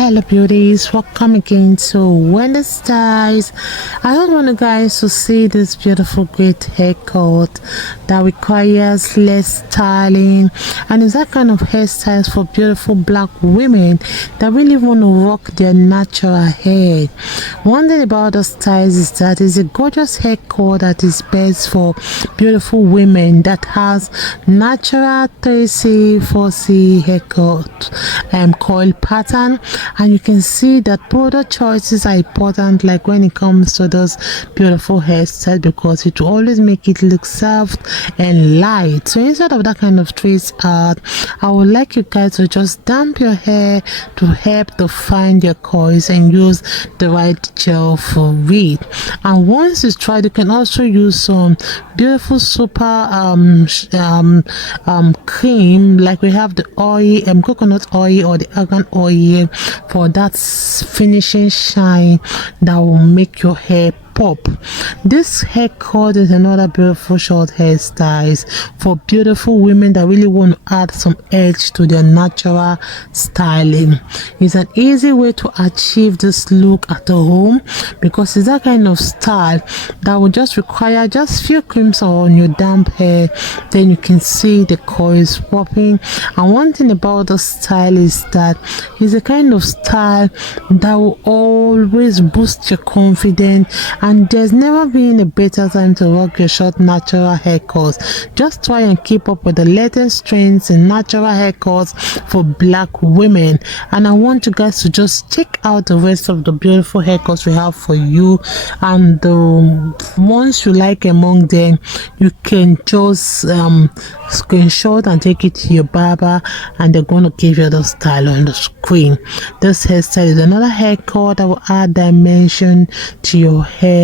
Hello beauties, welcome again to Wendy Styles. I just want you guys to see this beautiful great haircut that requires less styling, and it's that kind of hairstyles for beautiful black women that really want to rock their natural hair. One thing about the styles is that it's a gorgeous haircut that is best for beautiful women that has natural 3C 4C haircut coil pattern, and you can see that product choices are important, like when it comes to those beautiful hairstyles, because it will always make it look soft and light. So instead of that kind of twist out, I would like you guys to just damp your hair to help to find your coils and use the right gel for it. And once it's tried, you can also use some beautiful super cream, like we have the oil, coconut oil or the argan oil, for that finishing shine that will make your hair pop. This haircut is another beautiful short hairstyles for beautiful women that really want to add some edge to their natural styling. It's an easy way to achieve this look at home, because it's that kind of style that will just require just few creams on your damp hair, then you can see the coils popping. And one thing about the style is that it's a kind of style that will always boost your confidence, and there's never been a better time to rock your short natural haircuts. Just try and keep up with the latest trends in natural haircuts for black women. And I want you guys to just check out the rest of the beautiful haircuts we have for you, and the ones you like among them, you can just screenshot and take it to your barber, and they're going to give you the style on the screen. This hairstyle is another haircut that will add dimension to your hair,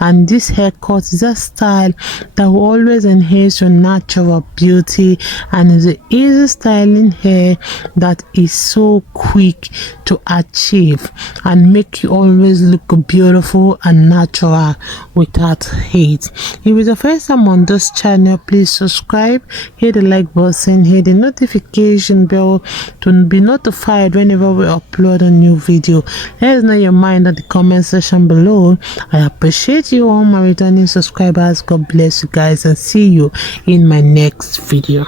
and this haircut is a style that will always enhance your natural beauty, and is an easy styling hair that is so quick to achieve and make you always look beautiful and natural without hate. If it's the first time on this channel, please subscribe, hit the like button, hit the notification bell to be notified whenever we upload a new video. Let us know your mind in the comment section below. I appreciate you, all my returning subscribers. God bless you guys, and see you in my next video.